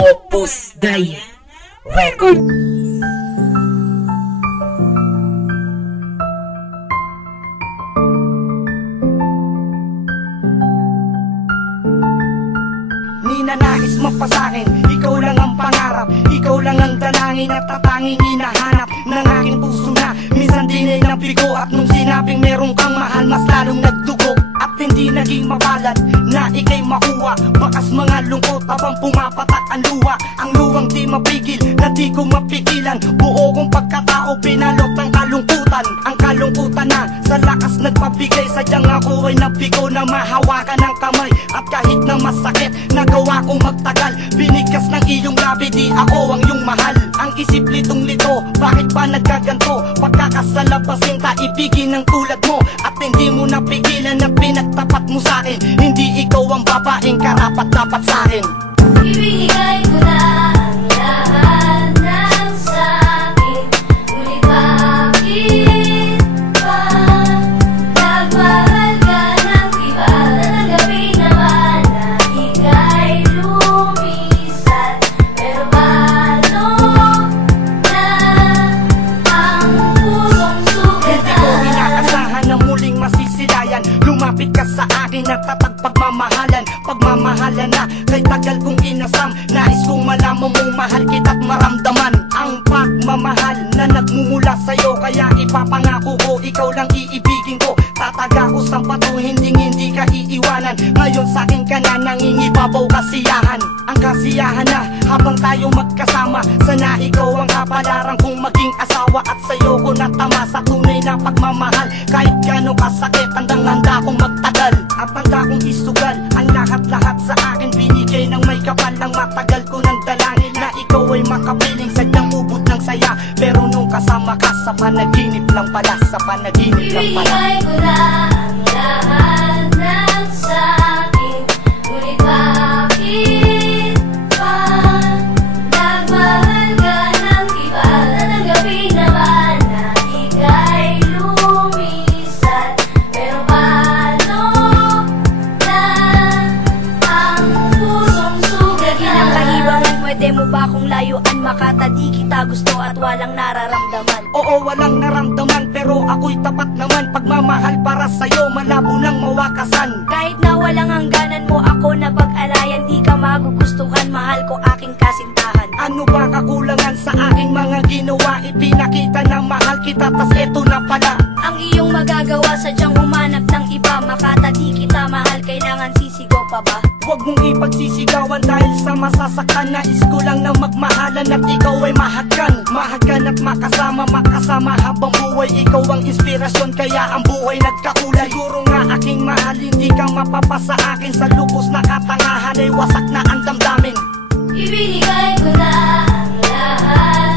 Opus Dai Record. Ninanais mo pa sa'kin, ikaw lang ang pangarap, ikaw lang ang dalangin at tatanging hinahanap ng aking puso na minsan din ay nabigo. At nung sinabing meron kang mahal, mas lalong nagdugo. At hindi naging mapalad na ika'y makuha. Bakas mga lungkot habang pumapatak ang luha. Ang luwang di mapigil na di ko mapigilan. Buo kong pagkatao pinalot ng kalungkutan. Ang kalungkutan na sa lakas nagpabigay. Sadyang ako ay nabigo na mahawakan ng kamay. At kahit na masakit nagawa kong magtagal, binigkas ng iyong labi, di ako ang iyong mahal. Ang isip litong-lito, bakit ba nagkaganto? Pagkakasala pa sinta, ibigin ng tulad mo. At hindi mo napigilan na pinagtapat mo sa'kin. Hindi ikaw ang babaeng karapat-dapat sa'kin. Ibigay ko na ang lahat ng sa'kin, ngunit bakit pa nagmahal ka ng iba? Tanggapin naman na ika'y lumisan, pero paano na ang pusong sugatan? Hindi ko inaasahan na muling masisilayan. Lumapit ka sa akin at tatag pagmamahalan. Pagmamahalan na kay tagal kong inasam. Nais kong malaman mong mahal kita't maramdaman ang pagmamahal na nagmumula sa'yo. Kaya ipapangako ko, ikaw lang iibigin ko. Tataga ko sa pato, hindi ka iiwanan. Ngayon sa'kin ka na nangingibabaw kasiyahan. Ang kasiyahan na habang tayo magkasama. Sana ikaw ang kapalaran kong maging asawa. At sa'yo ko natama sa tunay na pagmamahal. Kahit gano'ng kasakit, handang-handa kong magtagal. At handa kong isugal ang lahat-lahat sa akin. Binigay ng may kapal ang matagal ko ng dalangin. Na ikaw ay makapiling, sadyang ubod ng saya. Pero nung kasama ka sa panaginip lang pala. Sa panaginip lang pala. Ibigay ko na ang lahat ng sa'kin, ngunit bakit pa nagmahal ka ng iba? Tatanggapin naman na ika'y lumisan, pero paano na ang pusong sugatan? Ang kahibangan, pwede mo ba akong layuan? Makatadi kita gusto at walang nararamdaman. Oo, walang naramdaman, pero ako'y tapat naman. Pagmamahal para sa'yo, malabo nang mawakasan. Kahit na walang hangganan mo ako na pag-alayan, di ka magugustuhan, mahal ko aking kasintahan. Ano ba kakulangan sa aking mga ginawa? Ipinakita na mahal kita, tas eto na pala. Ang iyong magagawa, sadyang humanap ng iba. Makatadi kita mahal, kailangan sisigaw pa ba? Huwag mong ipagsisigawan dahil sa masasaktan. Nais ko lang na magmahalan at ikaw ay mahagkan. Mahagkan at makasama habang buhay. Ikaw ang inspirasyon, kaya ang buhay nagkakulay. Siguro nga aking mahal, hindi ka mapapasa akin. Sa lubos na katangahan ay wasak na ang damdamin. Ibinigay ko na ang lahat